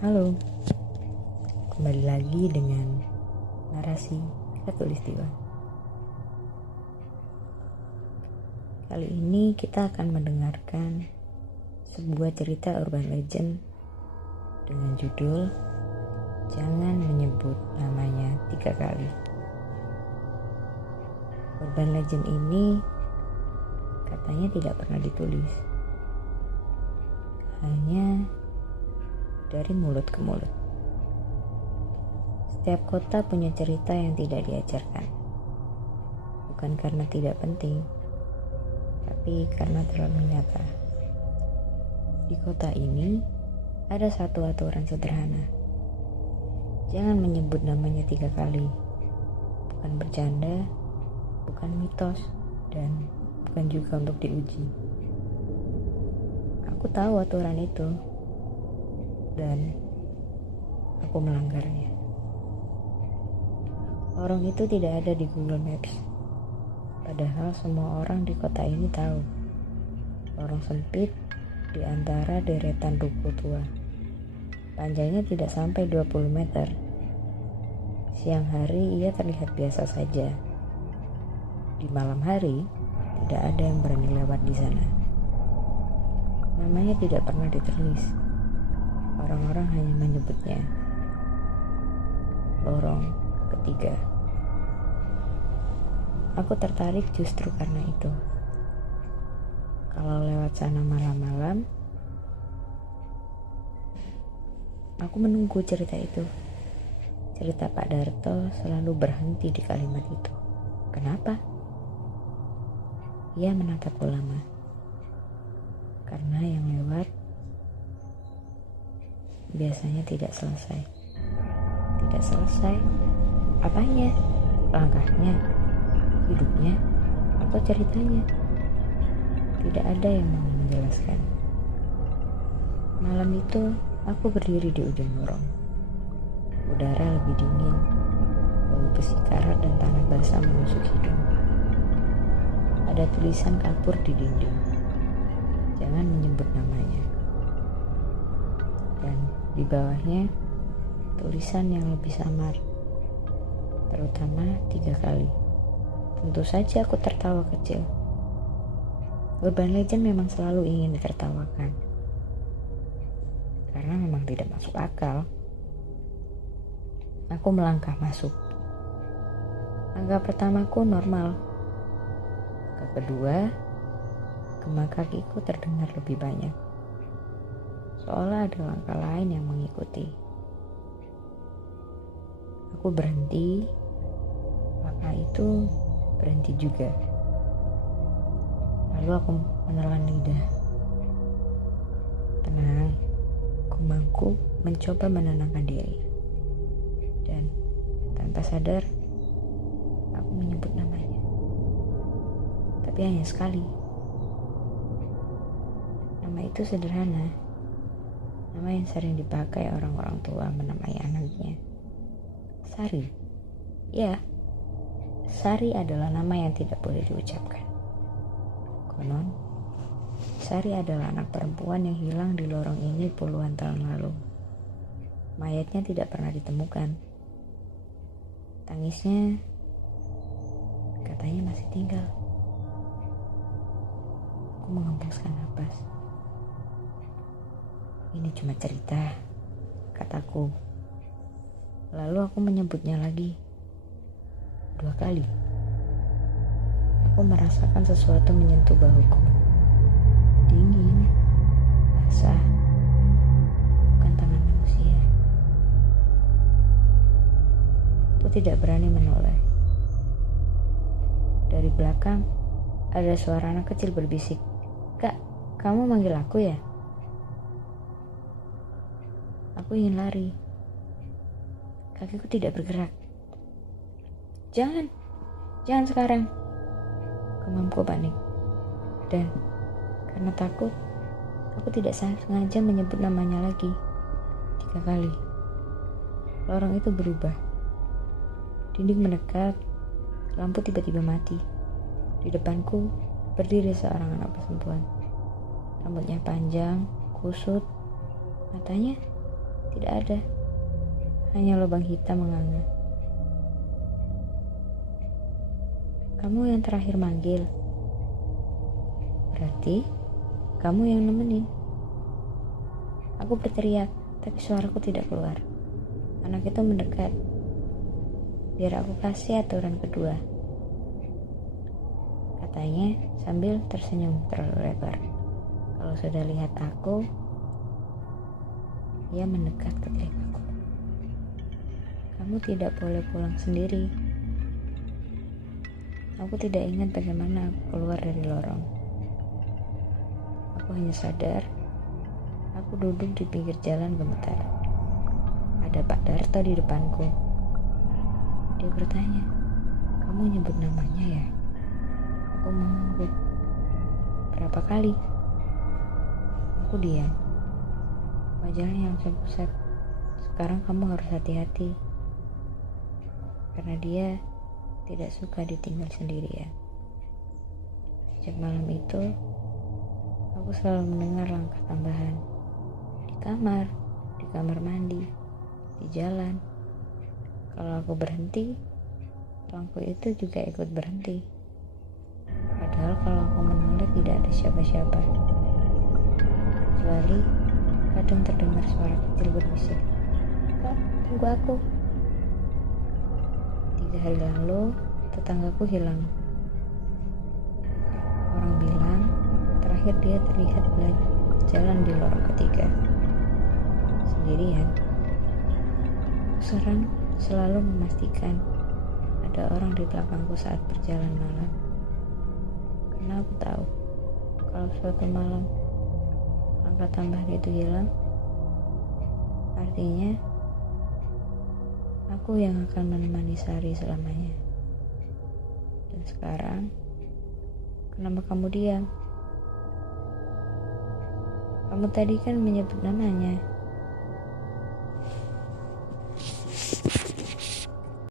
Halo, kembali lagi dengan narasi Khatulistiwa. Kali ini kita akan mendengarkan sebuah cerita urban legend dengan judul Jangan Menyebut Namanya 3 Kali. Urban legend ini katanya tidak pernah ditulis, hanya dari mulut ke mulut. Setiap kota punya cerita yang tidak diajarkan. Bukan karena tidak penting, tapi karena terlalu nyata. Di kota ini ada satu aturan sederhana. Jangan menyebut namanya 3 kali. Bukan bercanda, bukan mitos, dan bukan juga untuk diuji. Aku tahu aturan itu, dan aku melanggarnya. Lorong itu tidak ada di Google Maps, padahal semua orang di kota ini tahu. Lorong sempit di antara deretan ruko tua. Panjangnya tidak sampai 20 meter. Siang hari ia terlihat biasa saja. Di malam hari tidak ada yang berani lewat di sana. Namanya tidak pernah ditulis. Orang-orang hanya menyebutnya lorong ketiga. Aku tertarik justru karena itu. Kalau lewat sana malam-malam, aku menunggu cerita itu. Cerita Pak Darto selalu berhenti di kalimat itu. Kenapa? Ia menatapku lama. Karena yang lewat biasanya tidak selesai. Tidak selesai? Apanya? Langkahnya? Hidupnya? Atau ceritanya? Tidak ada yang mau menjelaskan. Malam itu, aku berdiri di ujung lorong. Udara lebih dingin, bau besi karat dan tanah basah menusuk hidung. Ada tulisan kapur di dinding. Jangan menyebut namanya. Dan di bawahnya tulisan yang lebih samar, terutama 3 kali. Tentu saja aku tertawa kecil. Urban legend memang selalu ingin ditertawakan, karena memang tidak masuk akal. Aku melangkah masuk. Langkah pertamaku normal. Langkah kedua, gema kakiku terdengar lebih banyak. Seolah ada langkah lain yang mengikuti. Aku berhenti, langkah itu berhenti juga. Lalu aku menelan lidah. Tenang, gumamku mencoba menenangkan diri. Dan tanpa sadar, aku menyebut namanya. Tapi hanya sekali. Nama itu sederhana. Nama yang sering dipakai orang-orang tua menamai anaknya. Sari. Ya, Sari adalah nama yang tidak boleh diucapkan. Konon, Sari adalah anak perempuan yang hilang di lorong ini puluhan tahun lalu. Mayatnya tidak pernah ditemukan. Tangisnya katanya masih tinggal. Aku menghembuskan napas. Ini cuma cerita, kataku. Lalu aku menyebutnya lagi. 2 kali. Aku merasakan sesuatu menyentuh bahuku. Dingin, basah, bukan tangan manusia. Aku tidak berani menoleh. Dari belakang, ada suara anak kecil berbisik. Kak, kamu manggil aku ya? Aku ingin lari. Kakiku tidak bergerak. Jangan sekarang. Gumamku panik. Dan karena takut, aku tidak sengaja menyebut namanya lagi. 3 kali. Lorong itu berubah. Dinding mendekat, lampu tiba-tiba mati. Di depanku berdiri seorang anak perempuan. Rambutnya panjang, kusut, matanya Tidak ada. Hanya lubang hitam menganga. Kamu yang terakhir manggil. Berarti kamu yang nemenin. Aku berteriak, tapi suaraku tidak keluar. Anak itu mendekat. Biar aku kasih aturan kedua, katanya sambil tersenyum terlalu lebar. Kalau sudah lihat aku, ia mendekat ke telingaku. Kamu tidak boleh pulang sendiri. Aku tidak ingat bagaimana aku keluar dari lorong. Aku hanya sadar, aku duduk di pinggir jalan gemetar. Ada Pak Darto di depanku. Dia bertanya, kamu nyebut namanya ya? Aku mengangguk. Berapa kali? Aku diam. Wajahnya langsung pusat. Sekarang kamu harus hati-hati. Karena dia tidak suka ditinggal sendirian. Sejak malam itu, aku selalu mendengar langkah tambahan. Di kamar mandi, di jalan. Kalau aku berhenti, langkah itu juga ikut berhenti. Padahal kalau aku menoleh tidak ada siapa-siapa. Kecuali kadang terdengar suara kecil berbisik, "Kak, tunggu aku." 3 hari lalu, tetanggaku hilang. Orang bilang, terakhir dia terlihat jalan di lorong ketiga. Sendirian. Aku selalu memastikan ada orang di belakangku saat berjalan malam. Karena aku tahu, kalau suatu malam langkah tambahan itu hilang, artinya aku yang akan menemani Sari selamanya. Dan sekarang, kenapa kamu diam? Kamu tadi kan menyebut namanya.